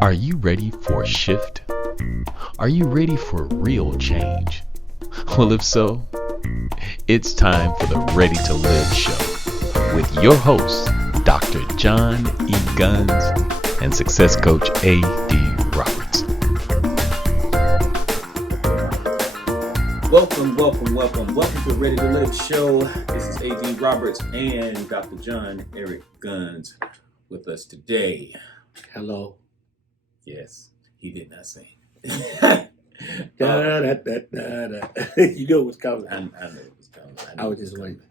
Are you ready for a shift? Are you ready for real change? Well, if so, it's time for the Ready to Live show with your hosts, Dr. John E. Guns and success coach A.D. Roberts. Welcome to the Ready to Live show. This is A.D. Roberts and Dr. John Eric Guns with us today. Hello. Yes, he did not sing. Da. You know what's coming. I know it was coming. I was just waiting.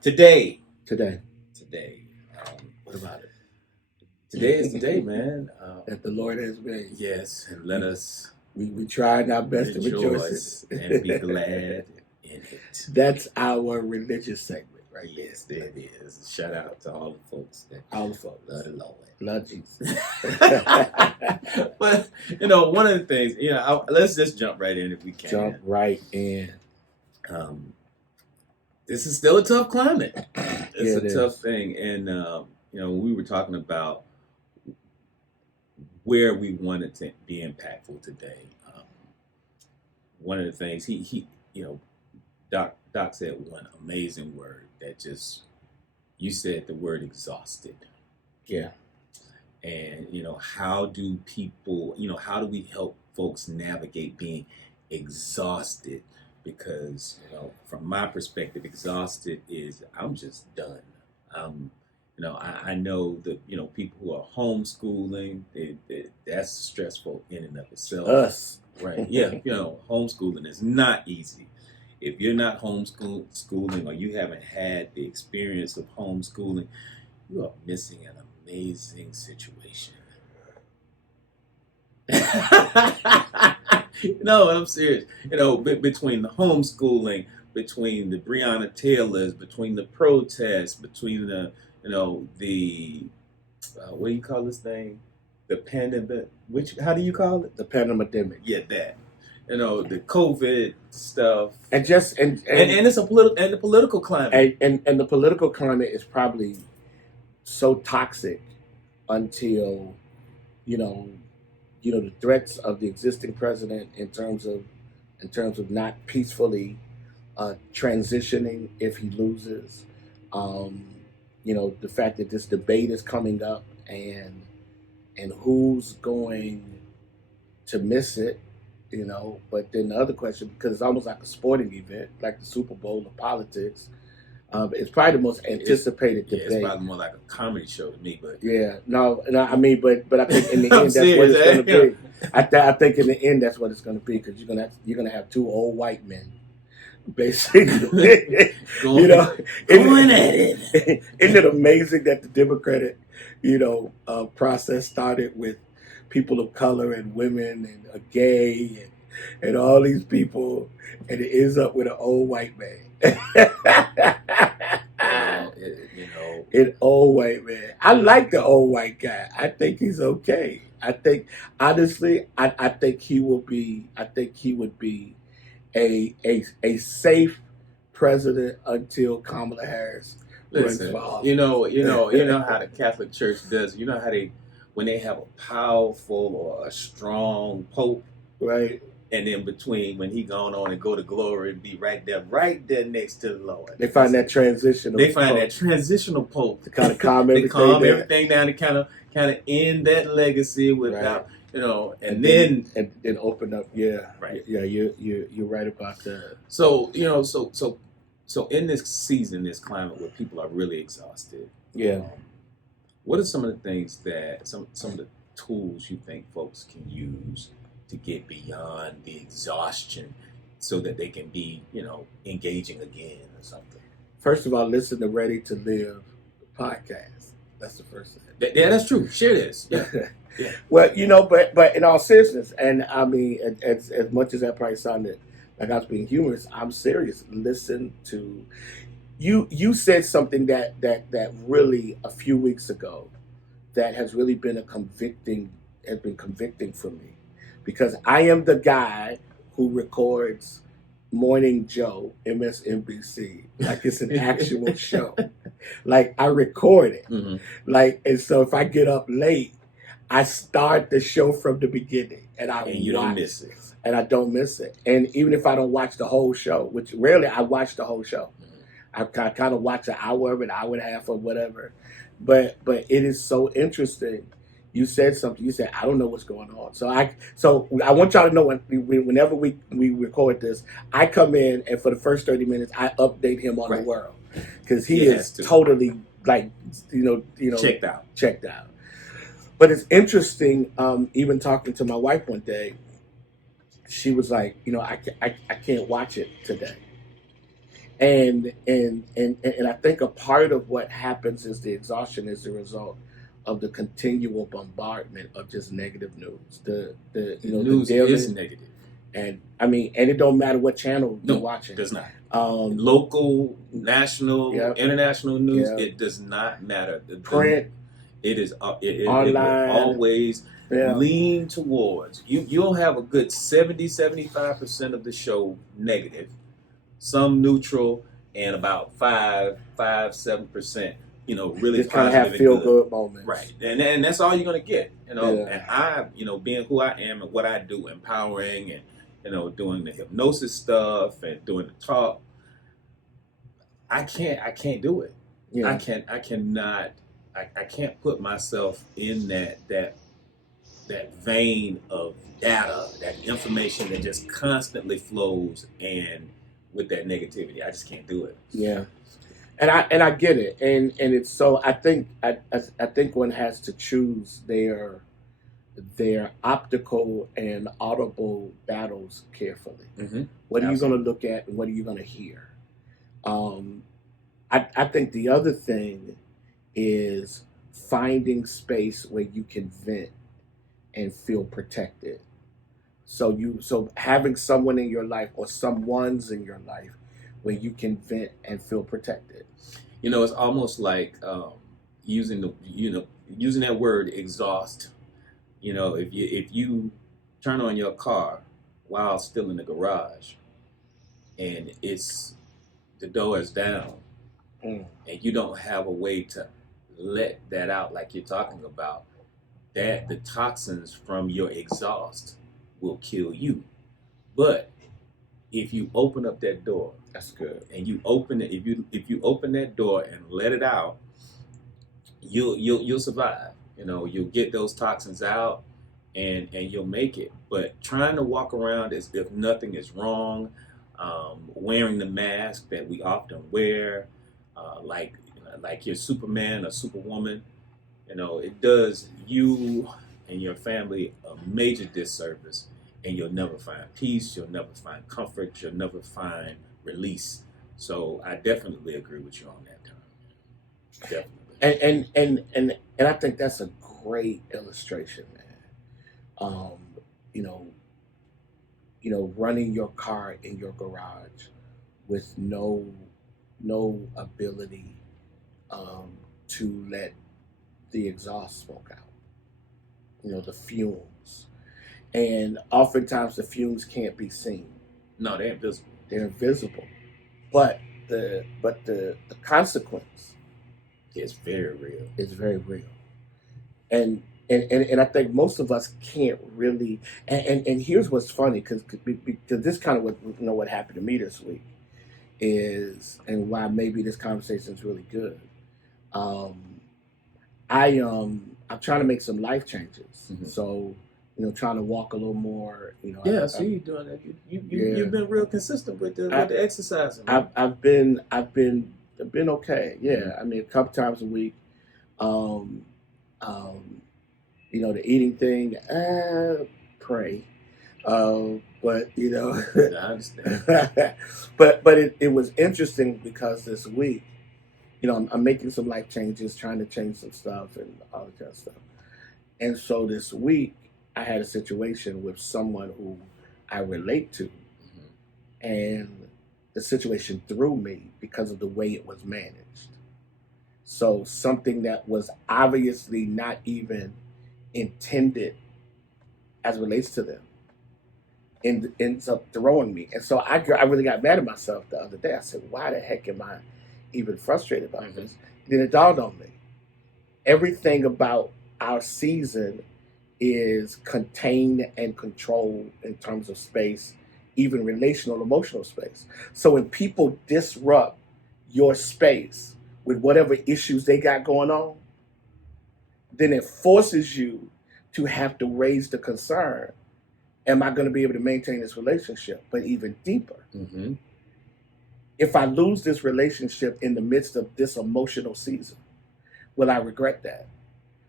Today. What about it? Today is the day, man. That the Lord has made. Yes, and let us we tried our best to rejoice and be glad in it. That's our religious segment, right? Yes, there it is. Shout out to all the folks that all the folks love the Lord. Love Jesus. But one of the things, let's just jump right in if we can. Jump right in. This is still a tough climate. It's Yeah, a tough thing, and we were talking about where we wanted to be impactful today. One of the things Doc said one amazing word that you said the word exhausted. Yeah. And, how do we help folks navigate being exhausted? Because, from my perspective, exhausted is I'm just done. I know that, people who are homeschooling, that's stressful in and of itself. Us. Right. Yeah. Homeschooling is not easy. If you're not homeschooling or you haven't had the experience of homeschooling, you are missing an amazing situation. No, I'm serious. Between the homeschooling, between the Breonna Taylors, between the protests, between the what do you call this thing? The pandemic. How do you call it? The pandemic. Yeah, that. The COVID stuff, and it's the political climate, and the political climate is probably so toxic until the threats of the existing president in terms of not peacefully transitioning if he loses. The fact that this debate is coming up and who's going to miss it. But then the other question, because it's almost like a sporting event, like the Super Bowl of politics, it's probably the most anticipated debate. It's probably more like a comedy show to me, but I think in the end that's what it's going to be. I think in the end that's what it's going to be, because you're gonna have two old white men, basically, going at it. Isn't it amazing that the Democratic, process started with people of color and women and gay and all these people, and it ends up with an old white man. An old white man. I like the old white guy. I think he's okay. I think honestly, I think he would be a safe president until Kamala Harris runs for office. You know how the Catholic Church does. You know how when they have a powerful or a strong pope, right? And in between, when he gone on and go to glory and be right there next to the Lord. They find that transitional pope to kind of calm everything down, to kind of end that legacy without, right. and then open up. Yeah, right. Yeah, you're right about that. So so in this season, this climate where people are really exhausted. Yeah. What are some of the things that some of the tools you think folks can use to get beyond the exhaustion so that they can be, engaging again or something? First of all, listen to Ready to Live podcast. That's the first thing. Yeah, that's true. Share this. Yeah. Yeah. Well, but in all seriousness, and I mean, as much as that probably sounded like I was being humorous, I'm serious. Listen to you said something that really a few weeks ago that has really been convicting for me, because I am the guy who records Morning Joe, MSNBC, like it's an actual show. Like I record it. Mm-hmm. Like, and so if I get up late, I start the show from the beginning, and you don't miss it. And I don't miss it. And even if I don't watch the whole show, which rarely I watch the whole show, I kind of watch an hour and a half or whatever. But it is so interesting. You said something. You said I don't know what's going on. So I want y'all to know whenever we record this, I come in and for the first 30 minutes I update him on the world because he is totally like checked out. But it's interesting. Even talking to my wife one day, she was like, I can't watch it today. And I think a part of what happens is the exhaustion is the result of the continual bombardment of just negative news. The news is negative, and I mean, and it don't matter what channel you're watching. It does not. Local, national, international news. It does not matter. Print. It is. It will always lean towards you. You'll have a good 70-75% of the show negative, some neutral, and about 5-7%. Really just kind of have feel good moments, right? And that's all you're gonna get. And I, being who I am and what I do, empowering and doing the hypnosis stuff and doing the talk, I can't do it. Yeah. I can't put myself in that vein of data, that information that just constantly flows, and with that negativity, I just can't do it. Yeah. And I get it, and it's so I think one has to choose their optical and audible battles carefully. Mm-hmm. What are you going to look at, and what are you going to hear? I think the other thing is finding space where you can vent and feel protected. So having someone in your life or someone's in your life where you can vent and feel protected. It's almost like using that word exhaust. If you turn on your car while still in the garage and the door is down and you don't have a way to let that out like you're talking about, that the toxins from your exhaust will kill you. But if you open up that door, that's good. And you open it. If you open that door and let it out, you'll survive. You'll get those toxins out, and you'll make it. But trying to walk around as if nothing is wrong, wearing the mask that we often wear, like you're Superman or Superwoman, it does you and your family a major disservice. And you'll never find peace, you'll never find comfort, you'll never find release. So I definitely agree with you on that term. Definitely. And I think that's a great illustration, man. Running your car in your garage with no ability to let the exhaust smoke out. The fumes. And oftentimes the fumes can't be seen. No, they're invisible. They're invisible. But the consequence is very real. It's very real. And I think most of us can't really and here's what's funny, because this kind of what happened to me this week is, and why maybe this conversation is really good. I'm trying to make some life changes. Mm-hmm. So trying to walk a little more. I see you doing that. You've been real consistent with the exercising. I've been okay. Yeah, I mean, a couple times a week. The eating thing. Pray. But I understand. but it was interesting because this week, I'm making some life changes, trying to change some stuff and all that kind of stuff. And so this week, I had a situation with someone who I relate to, and the situation threw me because of the way it was managed. So something that was obviously not even intended as it relates to them ends up throwing me. And so I really got mad at myself the other day. I said, why the heck am I even frustrated about this? And then it dawned on me. Everything about our season is contained and controlled in terms of space, even relational, emotional space. So when people disrupt your space with whatever issues they got going on, then it forces you to have to raise the concern, am I going to be able to maintain this relationship? But even deeper, Mm-hmm. if I lose this relationship in the midst of this emotional season, will I regret that?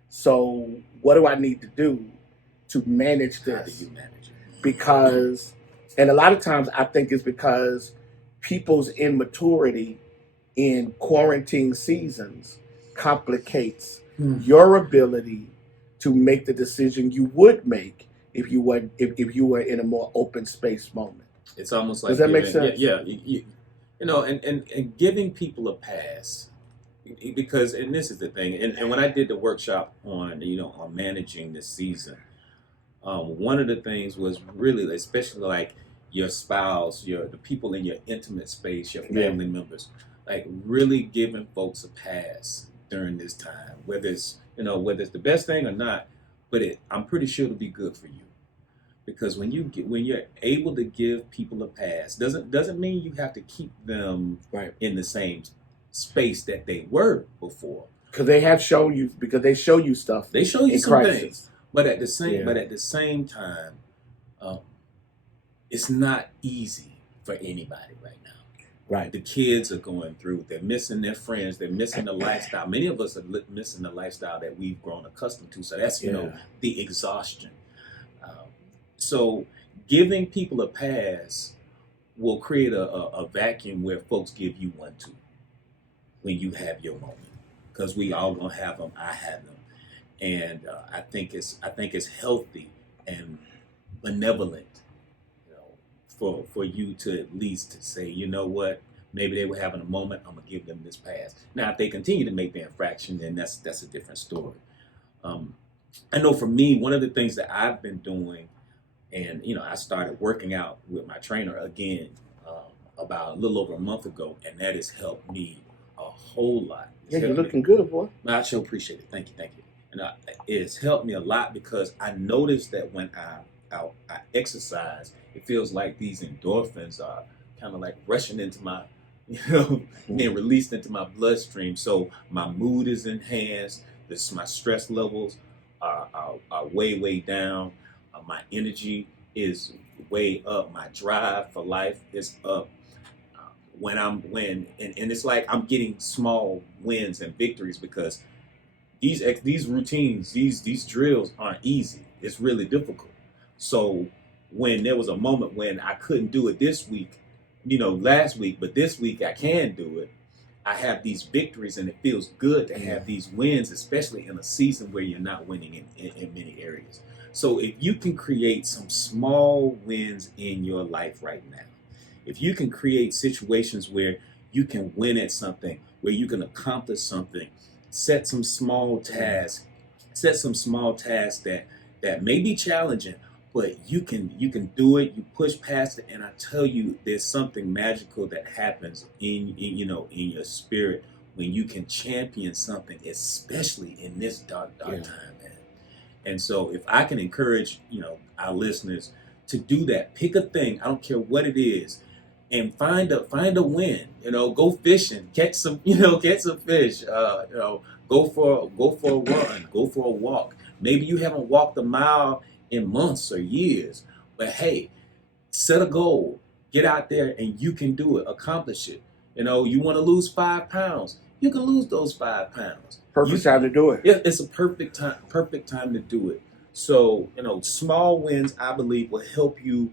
So what do I need to do to manage How do this? you manage it? Because, and a lot of times I think it's because people's immaturity in quarantine seasons complicates your ability to make the decision you would make if you were in a more open space moment. It's almost like Does that make giving, sense? yeah, you know, and giving people a pass, because, and this is the thing, and when I did the workshop on, you know, on managing this season, one of the things was really, especially like your spouse, the people in your intimate space, your Yeah. family members, like really giving folks a pass during this time, whether it's, you know, whether it's the best thing or not, but I'm pretty sure it'll be good for you. Because when you're able to give people a pass, doesn't mean you have to keep them Right. in the same space that they were before. Because they show you stuff They show you in some crisis. things, but at the Yeah. same time, um, it's not easy for anybody right now. Right. The kids are going through. They're missing their friends. They're missing the lifestyle. Many of us are missing the lifestyle that we've grown accustomed to. So that's, you know, Yeah. the exhaustion. So giving people a pass will create a vacuum where folks give you one too when you have your moment, because we all gonna have them. I have them, and I think it's healthy and benevolent, you know, for you to at least say, you know what, maybe they were having a moment. I'm gonna give them this pass. Now, if they continue to make the infraction, then that's a different story. I know for me, one of the things that I've been doing. And, you know, I started working out with my trainer again about a little over a month ago, and that has helped me a whole lot. Yeah, you're looking good, boy. I sure appreciate it. Thank you. And it has helped me a lot because I noticed that when I exercise, it feels like these endorphins are kind of like rushing into my, you know, being released into my bloodstream. So my mood is enhanced. My stress levels are way down. My energy is way up. My drive for life is up. And it's like I'm getting small wins and victories because these routines, these drills aren't easy. It's really difficult. So when there was a moment when I couldn't do it this week, you know, last week, but this week I can do it. I have these victories, and it feels good to have these wins, especially in a season where you're not winning in many areas. So if you can create some small wins in your life right now, if you can create situations where you can win at something, where you can accomplish something, set some small tasks that may be challenging, but you can do it. You push past it, and I tell you, there's something magical that happens in your spirit when you can champion something, especially in this dark time, man. And so if I can encourage, you know, our listeners to do that, pick a thing, I don't care what it is, and find a win. You know, go fishing, catch some fish. You know, go for a run, go for a walk. Maybe you haven't walked a mile in months or years, but hey, set a goal, get out there, and you can do it. Accomplish it. You know, you want to lose 5 pounds, you can lose those 5 pounds. Perfect time to do it. Yeah, it's a perfect time to do it. So, you know, small wins, I believe, will help you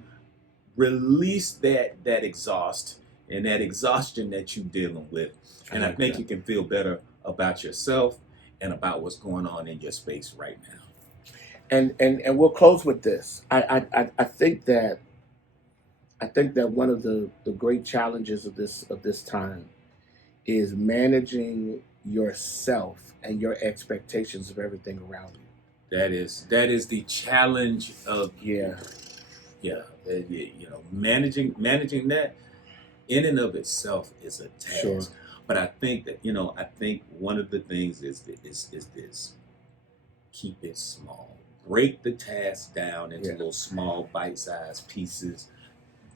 release that exhaust and that exhaustion that you're dealing with. And I think you can feel better about yourself and about what's going on in your space right now. And we'll close with this. I think that one of the great challenges of this time is managing yourself and your expectations of everything around you. That is the challenge of you know, managing that in and of itself is a task. Sure. But I think that, you know, one of the things is this: keep it small. break the task down into Yeah. little small bite-sized pieces.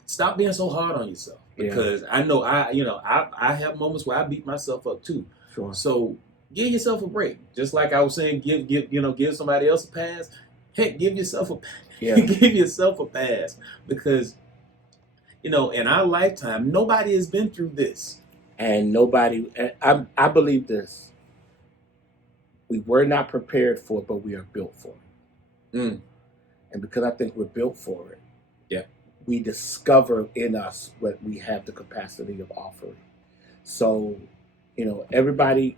Stop being so hard on yourself, Yeah. because I know I have moments where I beat myself up too. Sure. So give yourself a break. Just like I was saying, give somebody else a pass. Heck, give yourself a Yeah. give yourself a pass, because in our lifetime, nobody has been through this. And I believe this. We were not prepared for it, but we are built for it. Mm. And because I think we're built for it, Yeah. we discover in us what we have the capacity of offering. So, everybody,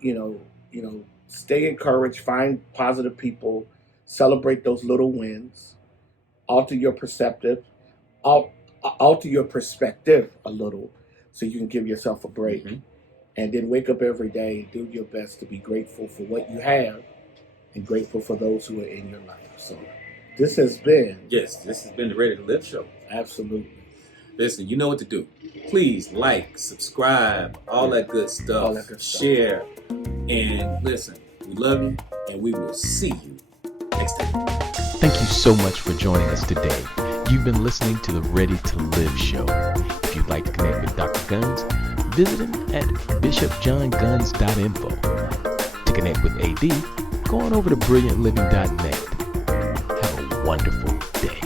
stay encouraged, find positive people, celebrate those little wins, alter your perspective a little so you can give yourself a break. Mhm. And then wake up every day and do your best to be grateful for what you have and grateful for those who are in your life. So this has been Yes, this has been the Ready to Live show. absolutely Listen, you know what to do. Please like, subscribe, all that good stuff. All that good stuff. Share. And listen, we love you, and we will see you next time. Thank you so much for joining us today. You've been listening to the Ready to Live show. If you'd like to connect with Dr. Guns, visit him at bishopjohnguns.info. To connect with AD, go on over to brilliantliving.net. Have a wonderful day.